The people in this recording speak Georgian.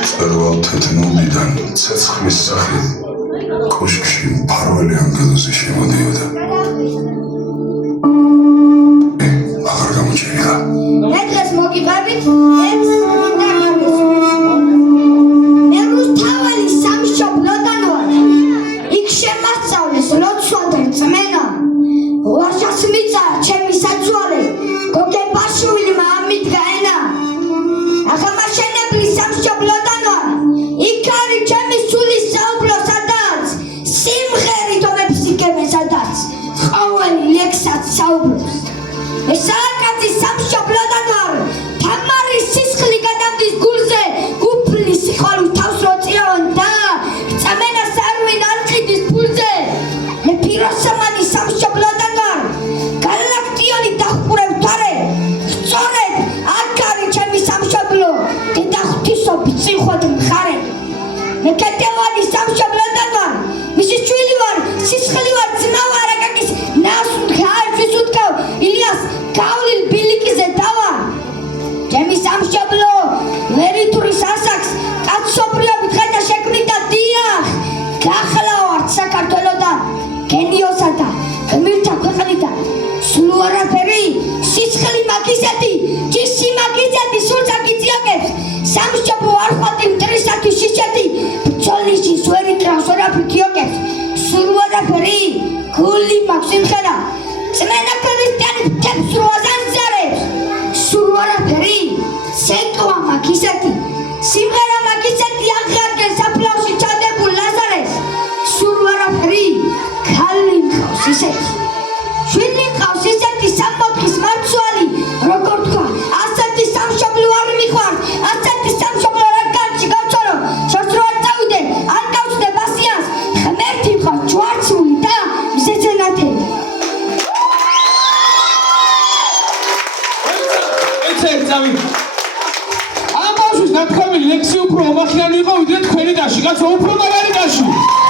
წერვალ თეთრნოდიდან ცეცხლის სახით კოშკში მფარველი ანგელოზი შემოდიოდა. აღარ გამოჩენილა. მე დღეს მოგიყავით ამ ბავშვის ნათქვამი ლექსი უფრო მომახილანი იყო ვიდრე თქვენი დაში, კაცო უფრო მაგარი დაში.